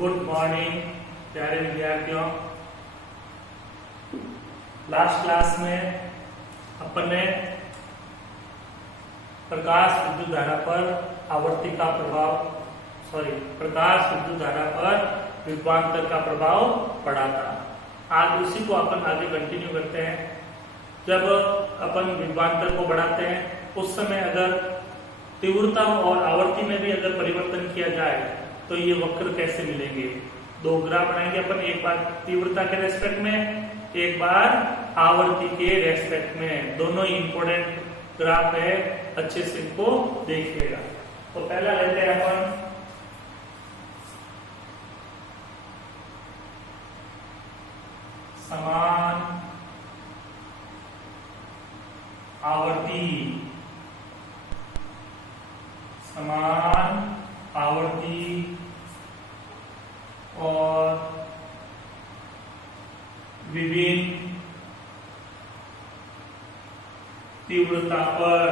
Good morning प्यारे विद्यार्थियों। Last class में अपन ने प्रकाश विद्युत धारा पर आवर्ती का प्रभाव प्रकाश विद्युत धारा पर विभवांतर का प्रभाव पड़ा था। आज उसी को अपन आगे कंटिन्यू करते हैं। जब अपन विभवांतर को बढ़ाते हैं उस समय अगर तीव्रता और आवर्ती में भी अगर परिवर्तन किया जाए तो ये वक्र कैसे मिलेंगे। दो ग्राफ बनाएंगे अपन, एक बार तीव्रता के रेस्पेक्ट में, एक बार आवर्ती के रेस्पेक्ट में। दोनों ही इंपोर्टेंट ग्राफ है, अच्छे से इनको देखिएगा। तो पहला लेते हैं अपन समान आवर्ती, समान आवर्ती और विभिन्न तीव्रता पर,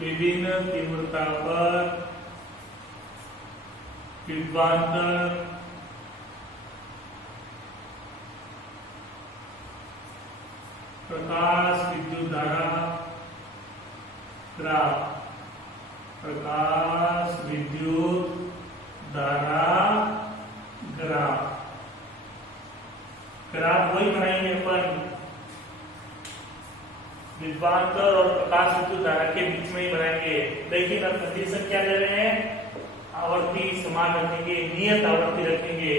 विभिन्न तीव्रता पर विभवांतर प्रकाश विद्युत धारा ग्राफ, प्रकाश विद्युत धारा ग्राफ। ग्राफ वही बनाएंगे अपन विभवांतर और प्रकाश विद्युत धारा के बीच में ही बनाएंगे। लेकिन अब कंडीशन क्या ले रहे हैं, आवर्ती समान रखेंगे, नियत आवर्ती रखेंगे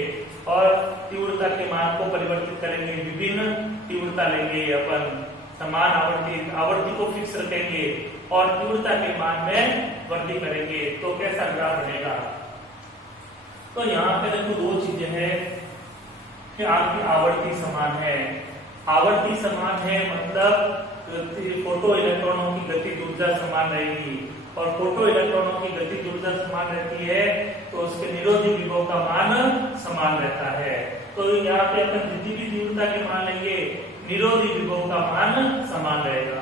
और तीव्रता के मान को परिवर्तित करेंगे। विभिन्न तीव्रता लेंगे अपन, समान आवर्ती, आवर्ती को फिक्स रखेंगे और तीव्रता के मान में वृद्धि करेंगे। तो कैसा ग्राफ बनेगा। तो यहाँ पे देखो दो चीजें हैं कि आपकी आवर्ती समान है। आवर्ती समान है मतलब फोटो इलेक्ट्रॉनों की गतिज ऊर्जा समान रहेगी और फोटो इलेक्ट्रॉनों की गतिज ऊर्जा समान रहती है तो उसके निरोधी विभव का मान समान रहता है। तो यहाँ पे अपन जितनी भी तीव्रता के मान लेंगे निरोधी विभव का मान समान रहेगा।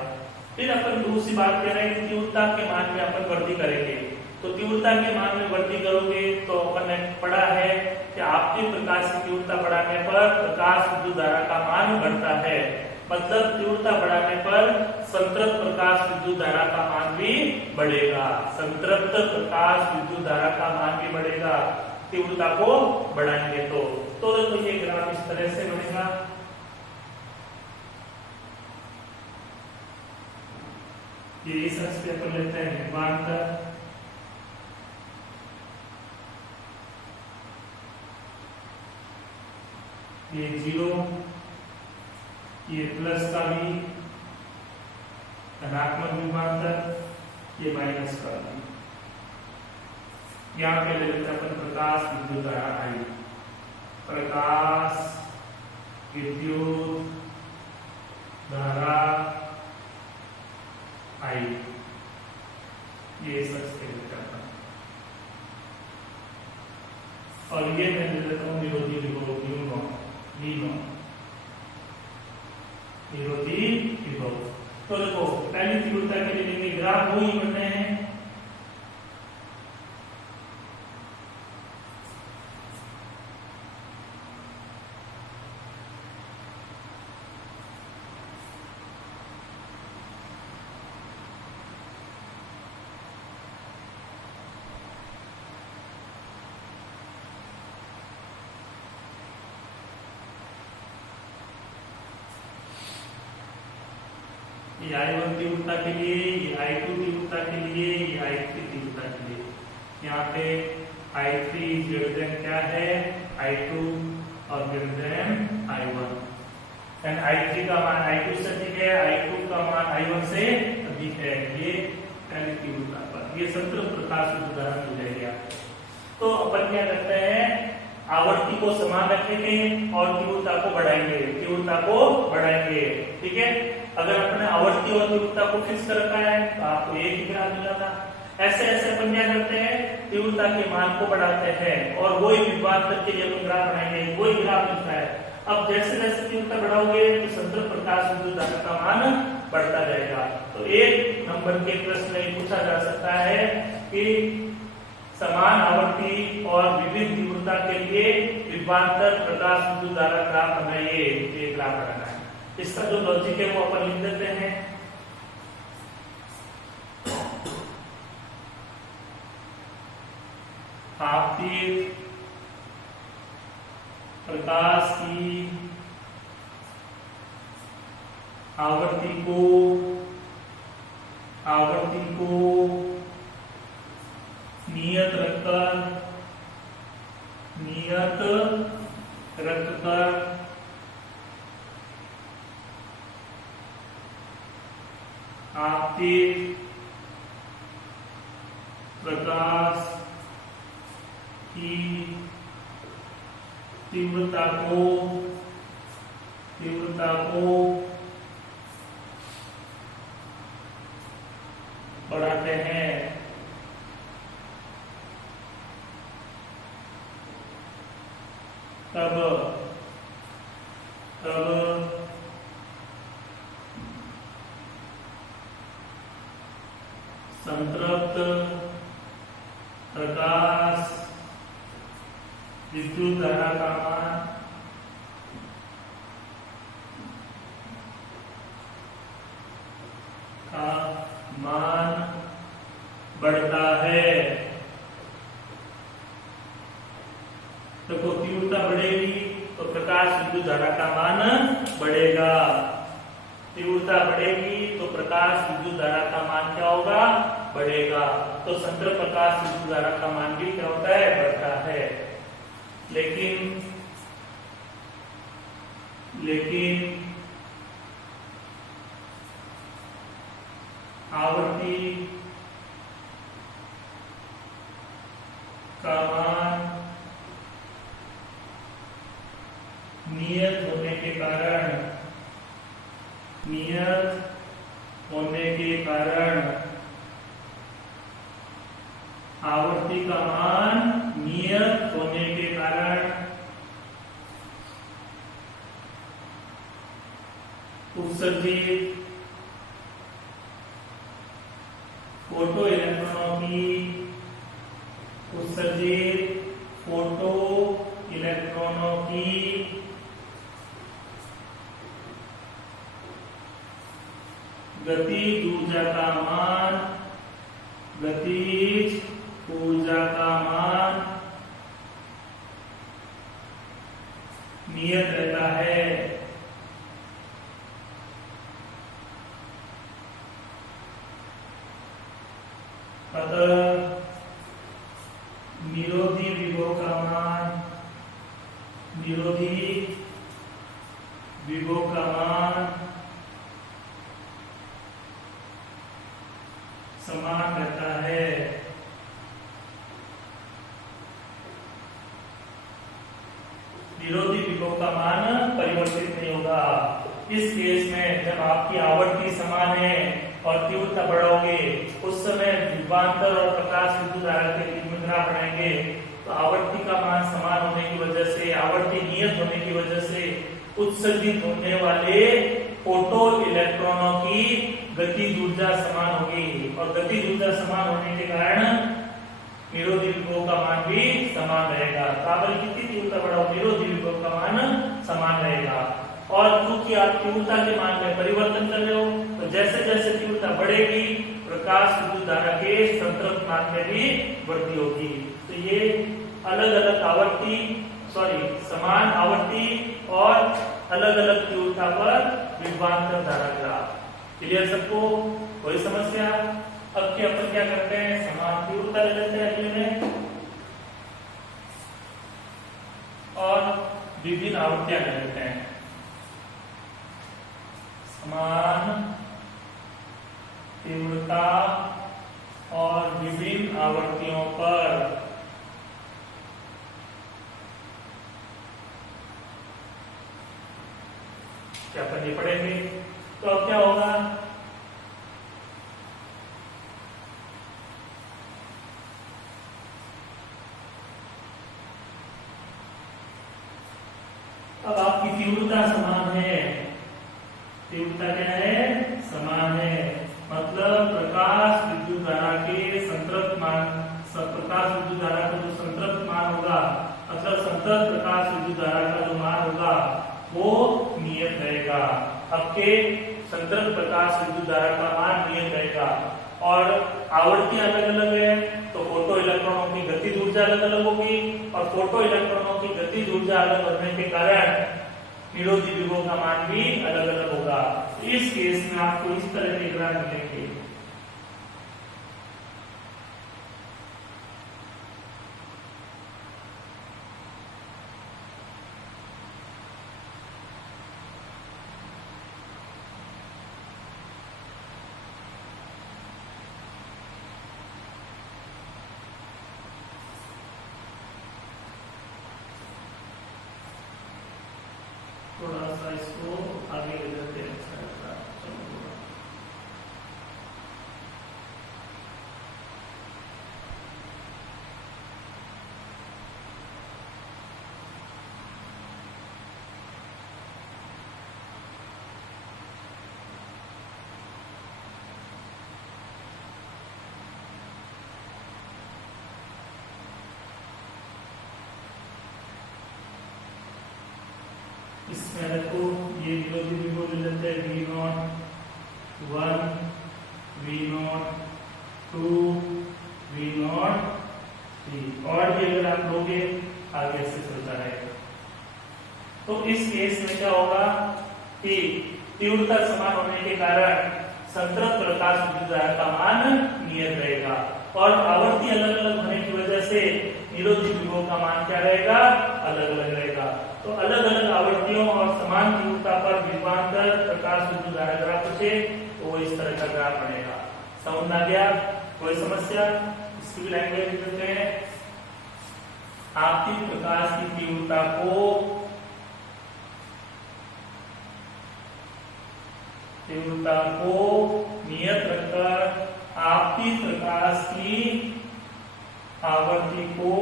फिर अपन दूसरी बात कर रहे हैं कि तीव्रता के मान में अपन वृद्धि करेंगे। तो तीव्रता के मान में वृद्धि करोगे तो अपन ने पढ़ा है कि आपके प्रकाश की तीव्रता बढ़ाने पर प्रकाश विद्युत धारा का मान बढ़ता है। मतलब तीव्रता बढ़ाने पर संतृप्त प्रकाश विद्युत धारा का मान भी बढ़ेगा। संतृप्त प्रकाश विद्युत धारा का मान भी बढ़ेगा तीव्रता को बढ़ाएंगे तो ये ग्राफ इस तरह से बनेगा। ये इस अक्ष पे अपन लेते हैं विभवांतर, ये 0, ये प्लस का भी धनात्मक विभवांतर, ये माइनस का भी। यहाँ पे ले लेते हैं अपन प्रकाश विद्युत धारा आई, प्रकाश विद्युत धारा आई, ये सच के लेते हैं और ये मैं ले लेता हूँ विरोधी विभव विरोधी विभव। तो देखो पहली तीव्रता के लिए लेंगे, ग्राफ वही बनने हैं। ये I1 तीव्रता के लिए, ये I2 तीव्रता के लिए, ये I3 तीव्रता के लिए। यहाँ पे I3 ग्रेटर देन क्या है, I2 और greater than I1। And I3 का मान I2 से अधिक है, I2 का मान I1 से अधिक है। ये पहली तीव्रता पर ये संतृप्त प्रकाश विद्युत धारा मिल जाएगा। तो अपन क्या करते हैं, आवर्ती को समान रखेंगे और तीव्रता को बढ़ाएंगे, तीव्रता को बढ़ाएंगे। ठीक है, अगर अपने आवर्ती और तीव्रता को फिक्स कर रखा है तो आपको एक ही ग्राफ मिला था। ऐसे ऐसे अपन क्या करते हैं, तीव्रता के मान को बढ़ाते हैं और वही विभवांतर के लिए अपन ग्राफ बनाएंगे, वही ग्राफ मिलता है। अब जैसे जैसे तीव्रता बढ़ाओगे तो संतृप्त प्रकाश विद्युत धारा का मान बढ़ता जाएगा। तो एक नंबर के प्रश्न में पूछा जा सकता है कि समान आवर्ती और विभिन्न तीव्रता के लिए विभवांतर प्रकाश विद्युत धारा ग्राफ हमें ये ग्राफ बनाना है। इसका जो लॉजिक है वो अपन लिख देते हैं। आपतित प्रकाश की आवर्ती को नियत रखकर आपतित प्रकाश की तीव्रता को बढ़ाते हैं। तब संतृप्त प्रकाश विद्युत धारा का मान बढ़ता है। देखो तीव्रता बढ़ेगी तो प्रकाश विद्युत धारा का मान बढ़ेगा। तीव्रता बढ़ेगी तो प्रकाश विद्युत धारा का मान क्या होगा? बढ़ेगा। तो संतृप्त प्रकाश विद्युत धारा का मान भी क्या होता है? बढ़ता है। लेकिन आवर्ती का मान नियत होने के कारण आवर्ती का मान नियत होने के कारण उत्सर्जित फोटो इलेक्ट्रॉनों की गतिज ऊर्जा का मान नियत रहता है। अतः निरोधी विभव का मान समान रहता है। विरोधी विभव का मान परिवर्तित नहीं होगा। इस केस में जब आपकी आवर्ती समान है और तीव्रता बढ़ाओगे उस समय विभवांतर और प्रकाश विद्युत धारा के बीच ग्राफ बनाएंगे तो आवर्ती का मान समान होने की वजह से, आवर्ती नियत होने की वजह से उत्सर्जित होने वाले फोटो इलेक्ट्रॉनों की गतिज ऊर्जा समान होगी और गतिज ऊर्जा समान होने के कारण निरोधी विभव का मान भी समान रहेगा। बराबर कितनी तीव्रता बढ़ाओ निरोधी विभव का मान समान रहेगा। और क्योंकि आप तीव्रता के मान में परिवर्तन कर रहे हो तो जैसे जैसे तीव्रता बढ़ेगी प्रकाश विद्युत धारा के संतृप्त मान में भी वृद्धि होगी। तो ये अलग अलग आवर्ती समान आवर्ती और अलग अलग तीव्रता पर विभवांतर धारा ग्राफ। क्लियर सबको? कोई समस्या? अब क्या अपन क्या करते हैं, समान तीव्रता ले लेते हैं अगले में और विभिन्न आवृत्तियां ले लेते हैं। समान तीव्रता और विभिन्न आवृत्तियों पर क्या पढ़ने पड़ेंगे। तो अब क्या होगा, अब आपकी तीव्रता समान है। तीव्रता क्या है? समान है। मतलब प्रकाश विद्युत धारा के संतृप्त मान प्रकाश विद्युत धारा का जो संतृप्त मान होगा, मतलब संतृप्त प्रकाश विद्युत धारा का जो मान होगा वो नियत रहेगा। आपके संतृप्त प्रकाश विद्युत धारा का मान नियत रहेगा। और आवर्ती अलग अलग है तो फोटो इलेक्ट्रॉनों की गतिज ऊर्जा अलग अलग होगी, और फोटो इलेक्ट्रॉनों की गतिज ऊर्जा अलग होने के कारण निरोधी विभव का मान भी अलग अलग होगा। इस केस में आपको इस तरह के ग्राफ मिलेंगे। थोड़ा सा इसको आगे ले जाते हैं। इसमें देखो ये विरोधी विभव ले लेते हैं V0 1 V0 2 V0 3, और भी अगर आप लोगे आगे से चलता रहेगा। तो इस केस में क्या होगा कि तीव्रता समान होने के कारण संतृप्त प्रकाश विद्युत धारा का मान नियत रहेगा, और आवर्ती अलग अलग होने की वजह से निरोधी विभव का मान क्या रहेगा, अलग अलग रहेगा। तो अलग अलग आवृत्तियों और समान तीव्रता पर विभवांतर प्रकाश विद्युत धारा ग्राफ पूछे तो वो इस तरह का ग्राफ बनेगा। समझ में आ गया? कोई समस्या? इसकी भी लैंग्वेज देते हैं। आपतित प्रकाश की तीव्रता को नियत रखकर आपतित प्रकाश की आवृत्ति को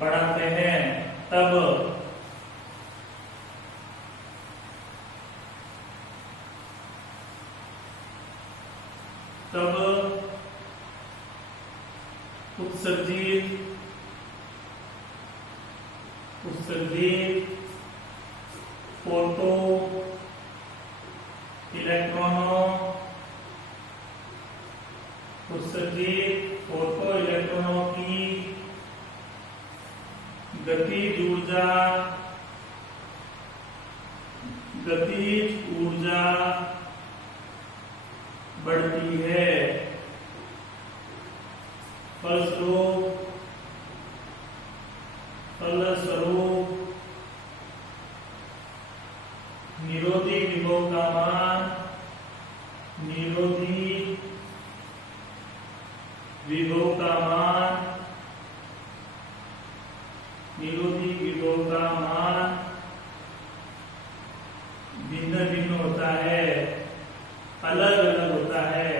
बढ़ाते हैं, तब उत्सर्जित फोटो इलेक्ट्रॉनों की गतिज ऊर्जा बढ़ती है। फलस्वरूप निरोधी विभव का मान भिन्न भिन्न होता है, अलग अलग होता है।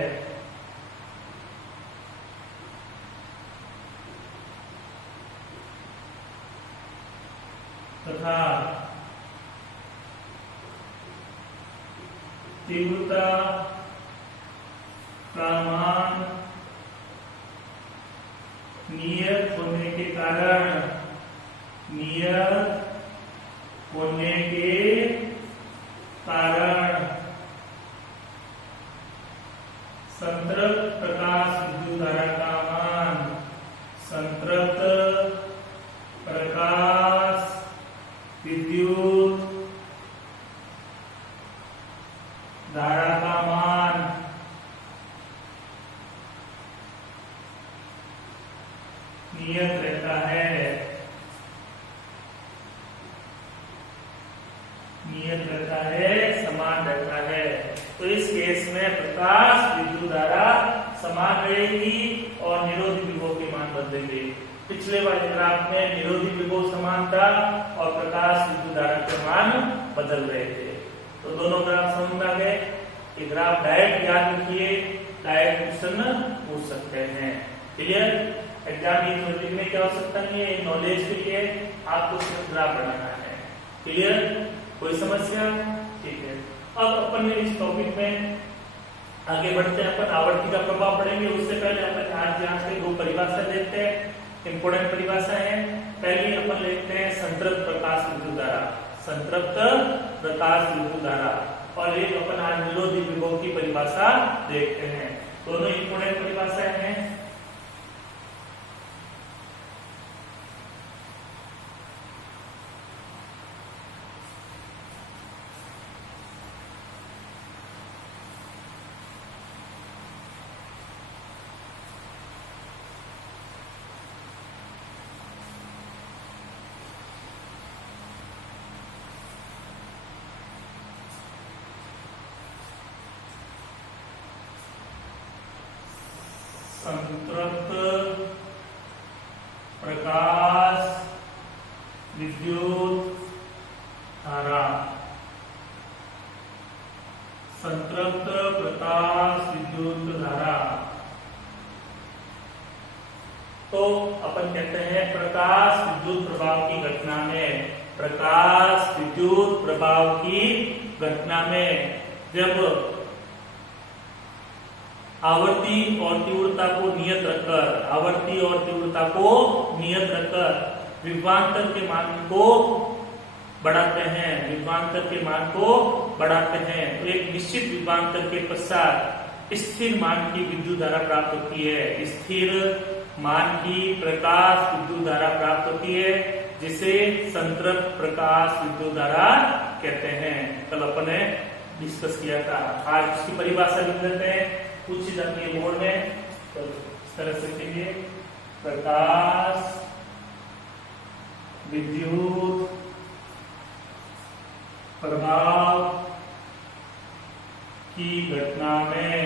तथा तीव्रता का मान नियत होने के कारण संतृप्त प्रकाश विद्युत धारा का मान नियत रहता है, समान रहता है। तो इस केस में प्रकाश विद्युत धारा समान रहेगी और निरोधी विभव के मान बदलेंगे। पिछले वाले ग्राफ में निरोधी विभव समान था और प्रकाश विद्युत धारा के मान बदल रहे थे। तो दोनों ग्राफ समझ में आ गए। ये ग्राफ डायरेक्ट याद रखिए, डायरेक्ट क्वेश्चन पूछ सकते हैं। क्लियर? एग्जाम की में क्या हो सकता है, ये नॉलेज के लिए आपको सिर्फ ग्राफ बनाना है। क्लियर? कोई समस्या? ठीक है। अब अपन ने इस टॉपिक में आगे बढ़ते हैं, अपन आवर्ती का प्रभाव पढ़ेंगे। उससे पहले अपन आज यहाँ से दो परिभाषा देखते हैं, इंपोर्टेंट परिभाषा है। पहली अपन लेते हैं संतृप्त प्रकाश विद्युत धारा, संतृप्त प्रकाश विद्युत धारा, और एक अपन आज निरोधी विभव की परिभाषा देखते हैं। दोनों इंपोर्टेंट परिभाषाएं हैं। संतृप्त प्रकाश विद्युत धारा, संतृप्त प्रकाश विद्युत धारा। तो अपन कहते हैं प्रकाश विद्युत प्रभाव की घटना में, प्रकाश विद्युत प्रभाव की घटना में जब आवर्ती और तीव्रता को नियत रखकर, आवर्ती और तीव्रता को नियत रखकर विभवांतर के मान को बढ़ाते हैं, विभवांतर के मान को बढ़ाते हैं, तो एक निश्चित विभवांतर के पश्चात स्थिर मान की विद्युत धारा प्राप्त होती है। स्थिर मान की प्रकाश विद्युत धारा प्राप्त होती है, जिसे संतृप्त प्रकाश विद्युत धारा कहते हैं। कल अपन ने डिस्कस किया था, आज उसकी परिभाषा लिख लेते हैं। कुछ जाती है बोर्ड में, तो इस तरह से लिखिए, प्रकाश विद्युत प्रभाव की घटना में,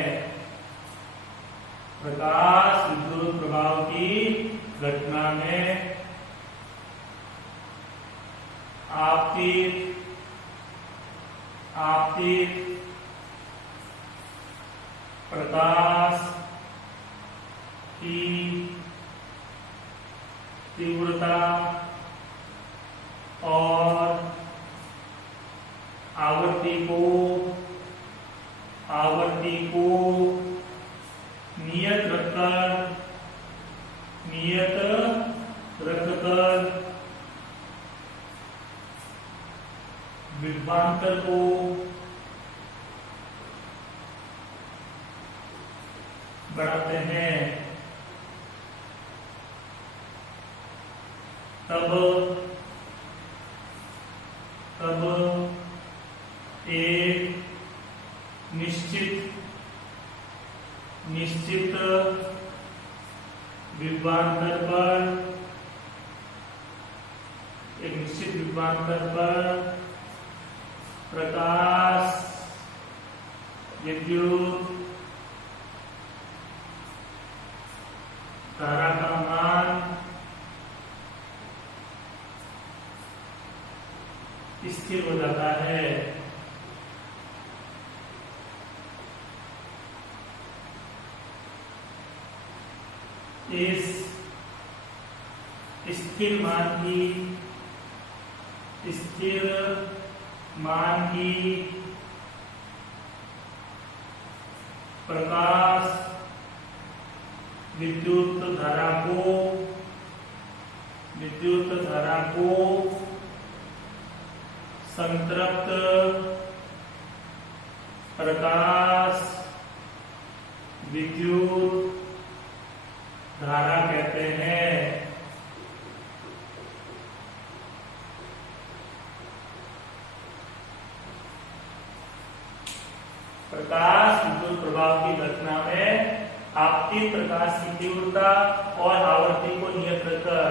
प्रकाश विद्युत प्रभाव की घटना में आपतित प्रकाश की तीव्रता और आवर्ती को नियत रखकर विभवांतर को बढ़ाते हैं, तब एक निश्चित विभवांतर पर प्रकाश विद्युत धारा का मान स्थिर हो जाता है। इस स्थिर मान की प्रकाश विद्युत धारा को संतृप्त प्रकाश विद्युत धारा कहते हैं। प्रकाश विद्युत प्रभाव की घटना में आपतित प्रकाश की तीव्रता और आवर्ती को नियत रखकर,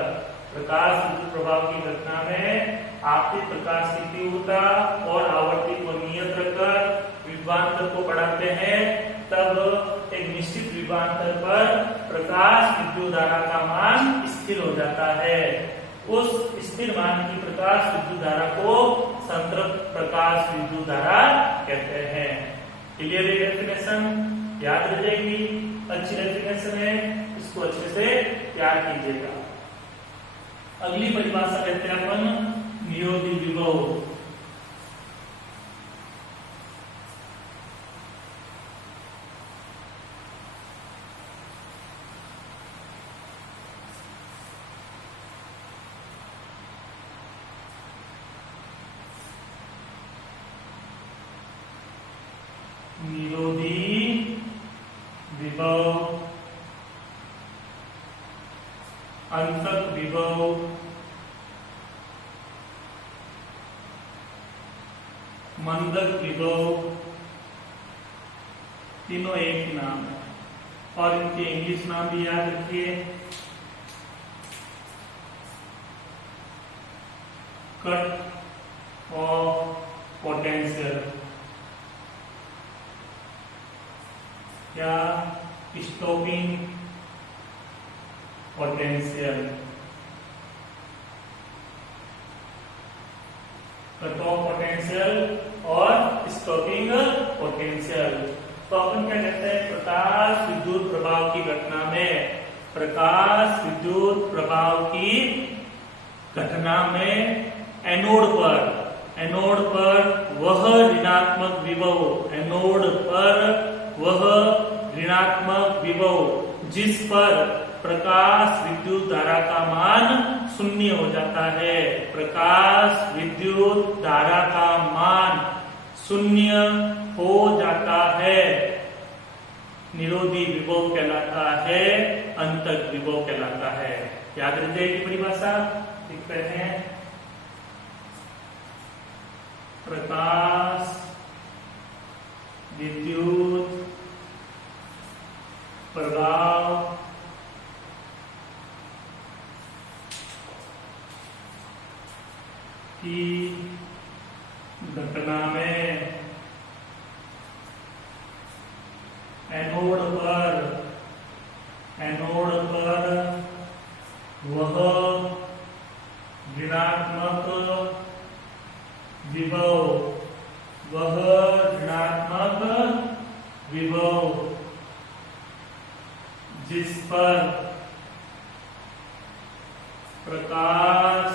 प्रकाश विद्युत प्रभाव की घटना में आपतित प्रकाश की तीव्रता और आवर्ती को नियत रखकर विभवांतर को बढ़ाते हैं, तब एक निश्चित विभवांतर पर प्रकाश विद्युत धारा का मान स्थिर हो जाता है। उस स्थिर मान की प्रकाश विद्युत धारा को संतृप्त प्रकाश विद्युत धारा कहते हैं। क्लियर है डेफिनेशन? याद रह जाएगी, अच्छी डेफिनेशन है, इसको अच्छे से याद कीजिएगा। अगली परिभाषा कहते हैं अपन निरोधी विभव। निरोधी विभव, अंतक विभव, मंदक विभव, तीनों एक ही नाम है और इनके इंग्लिश नाम भी याद रखिए। कट ऑफ पोटेंशियल या stopping potential. Cut off potential और स्टॉपिंग पोटेंशियल। तो अपन क्या कहते हैं, प्रकाश विद्युत प्रभाव की घटना में, प्रकाश विद्युत प्रभाव की घटना में एनोड पर वह ऋणात्मक विभव, एनोड पर वह ऋणात्मक विभव जिस पर प्रकाश विद्युत धारा का मान शून्य हो जाता है, प्रकाश विद्युत धारा का मान शून्य हो जाता है, निरोधी विभव कहलाता है, अंतक विभव कहलाता है। याद रखिए की परिभाषा लिखते हैं, प्रकाश विद्युत प्रभाव की घटना में एनोड पर वह ऋणात्मक विभव जिस पर प्रकाश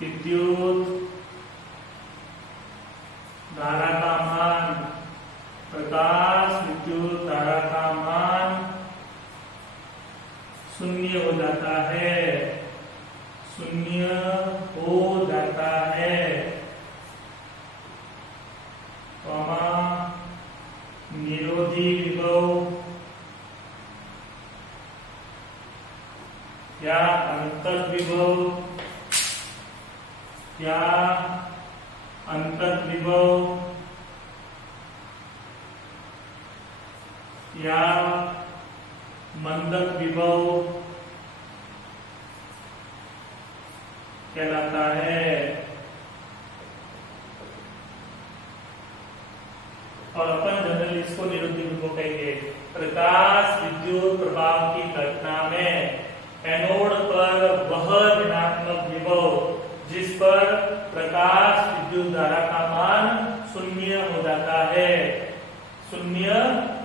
विद्युत धारा का मान, प्रकाश विद्युत धारा का मान शून्य हो जाता है, शून्य हो जाता है, निरोधी विभव या अंतक विभव या अंतक विभव या मंदक विभव कहलाता है। और अपन जनरली इसको निरोधी विभव कहेंगे। प्रकाश विद्युत प्रभाव की घटना में एनोड पर वह ऋणात्मक विभव जिस पर प्रकाश विद्युत धारा का मान शून्य हो जाता है, शून्य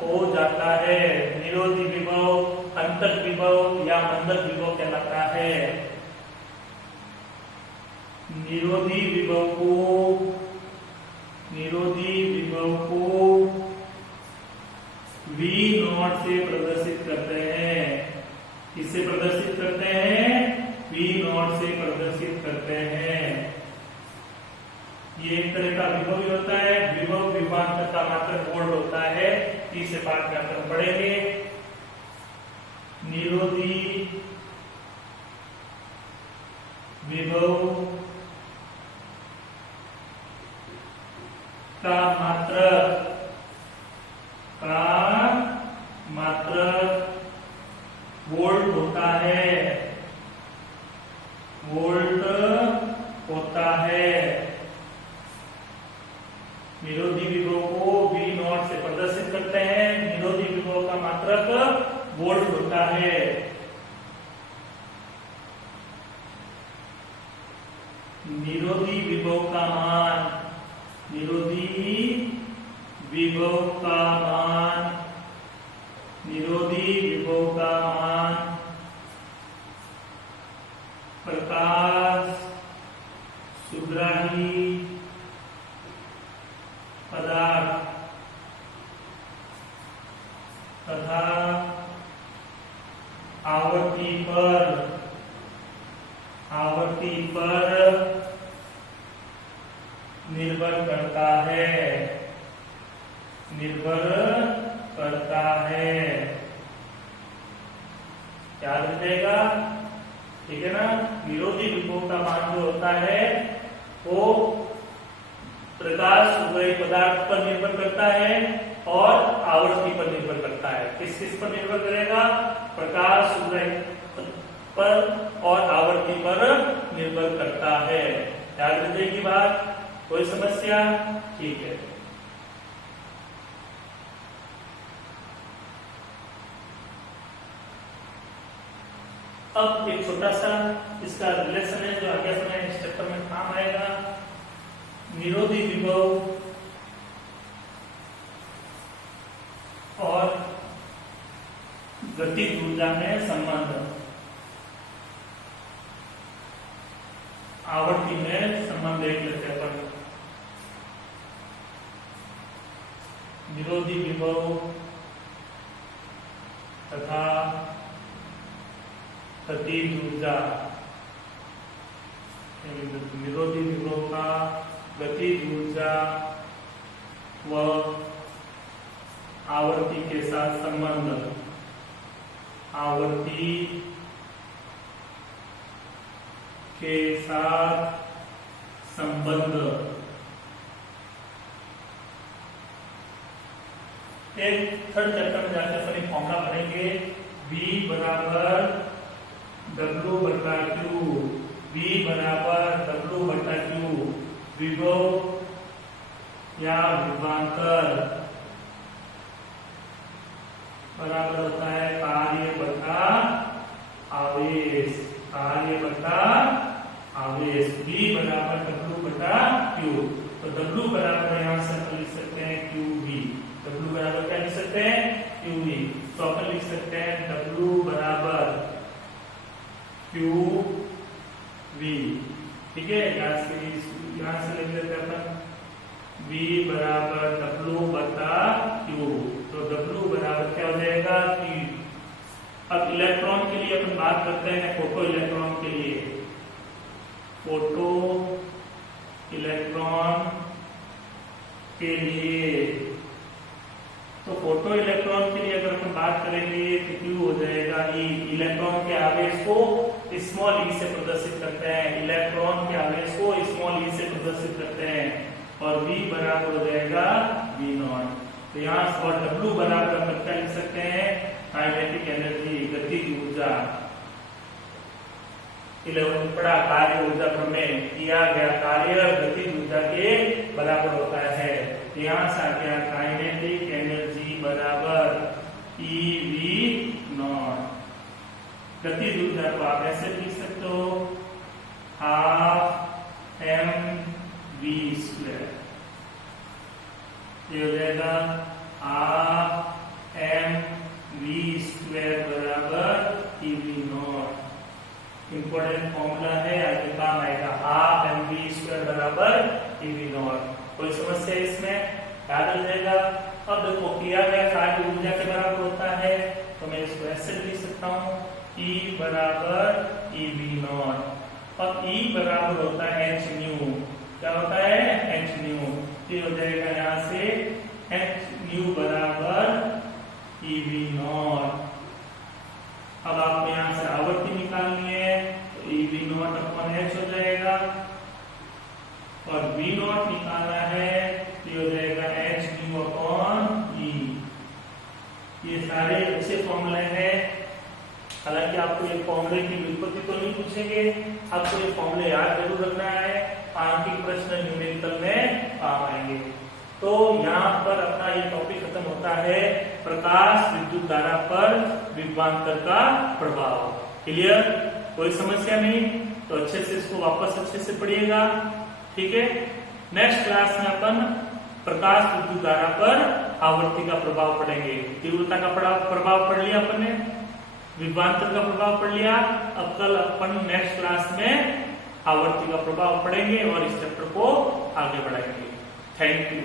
हो जाता है, निरोधी विभव, अंतक विभव या मंदक विभव कहलाता है। निरोधी विभव को V नॉट से प्रदर्शित करते हैं। किससे प्रदर्शित करते हैं? V नॉट से प्रदर्शित करते हैं। ये एक तरह का विभव भी होता है। विभव विभवांतर का मात्रक वोल्ट होता है। तीसरे पाठ में अपन पढ़ेंगे। निरोधी विभव का मात्रक वोल्ट होता है, वोल्ट होता है। निरोधी विभव को V नॉट से प्रदर्शित करते हैं। निरोधी विभव का मात्रक वोल्ट होता है। निरोधी विभव का मान, निरोधी विभव का मान, निरोधी विभव का मान प्रकाश सुग्राही पदार्थ तथा आवर्ती पर निर्भर करता है। निर्भर करता है। याद रखिएगा, ठीक है ना। विरोधी विभव का मान जो होता है वो प्रकाश उभय पदार्थ पर निर्भर करता है और आवर्ती पर निर्भर करता है। किस किस पर निर्भर करेगा? प्रकाश उभय पर और आवर्ती पर निर्भर करता है। याद रखिए की बात, कोई समस्या? ठीक है। अब एक छोटा सा इसका रिलेशन है जो आगे समय इस चैप्टर में काम आएगा। विरोधी विभव और गतिज ऊर्जा में संबंध, आवर्ती में संबंध देख लेते हैं अपन। विरोधी विभव तथा गतिज ऊर्जा, विरोधी विभव का गतिज ऊर्जा व आवर्ती के साथ संबंध, आवर्ती के साथ संबंध। एक थर्ड चैप्टर में जाकर अपन एक फॉर्मूला पढ़ेंगे, V बराबर W बटा Q, V बराबर W बटा Q, विभव या विभवांतर बराबर होता है कार्य बटा आवेश, कार्य बटा आवेश। V बराबर W बटा Q, तो W बराबर यहां से अपन लिख सकते हैं QV। W बराबर क्या लिख सकते हैं? QV। तो अपन लिख सकते हैं W बराबर QV, ठीक है। यहाँ से लिख लेते हैं अपन V बराबर W बटा Q, तो W बराबर क्या हो जाएगा? Q। अब इलेक्ट्रॉन के लिए अपन बात करते हैं, फोटो इलेक्ट्रॉन के लिए। फोटो इलेक्ट्रॉन के लिए, तो फोटो इलेक्ट्रॉन के लिए अगर अपन बात करेंगे तो Q हो जाएगा E। इलेक्ट्रॉन के आवेश को स्मॉल e से प्रदर्शित करते हैं, इलेक्ट्रॉन के आवेश को स्मॉल e से प्रदर्शित करते हैं, और V बराबर हो जाएगा V0। तो यहाँ और W बराबर अपन क्या लिख सकते हैं? काइनेटिक एनर्जी, गतिज ऊर्जा। 11 पढ़ा, कार्य ऊर्जा प्रमेय, किया गया कार्य गतिज ऊर्जा के बराबर होता है। यहाँ से आ गया काइनेटिक एनर्जी बराबर EV0। गतिज ऊर्जा को आप ऐसे लिख सकते हो, ½ mv²। ये हो जाएगा ½ mv² बराबर EV0। इंपॉर्टेंट फॉर्मूला है, आगे काम आएगा। ½ mv² बराबर EV0। कोई समस्या इसमें? याद रह जाएगा। अब देखो, किया गया कार्य ऊर्जा के बराबर होता है, तो मैं इसको ऐसे लिख सकता हूँ, E बराबर EV0। अब E बराबर होता है hν। क्या होता है? hν। ये हो जाएगा यहाँ से hν बराबर EV0। अब आपको यहाँ से आवर्ती निकालनी है, तो EV0 अपन h हो जाएगा, और V0 निकालना है, तो हो जाएगा hν अपॉन E। ये सारे अच्छे फॉर्मूले हैं। हालांकि आपको ये फॉर्मूले की व्युत्पत्ति तो नहीं पूछेंगे, आपको ये फॉर्मूले याद जरूर रखना है, आंकिक प्रश्न न्यूमेरिकल में काम आएंगे। तो यहाँ पर अपना ये टॉपिक खत्म होता है, प्रकाश विद्युत धारा पर विभवांतर का प्रभाव। क्लियर? कोई समस्या नहीं? तो अच्छे से इसको वापस अच्छे से पढ़िएगा, ठीक है। नेक्स्ट क्लास में अपन प्रकाश विद्युत धारा पर आवर्ती का प्रभाव पढ़ेंगे। तीव्रता का प्रभाव पढ़ लिया अपन ने, विभवांतर का प्रभाव पढ़ लिया। अब कल अपन नेक्स्ट क्लास में आवर्ती का प्रभाव पढ़ेंगे और इस चैप्टर को आगे बढ़ाएंगे। Thank you.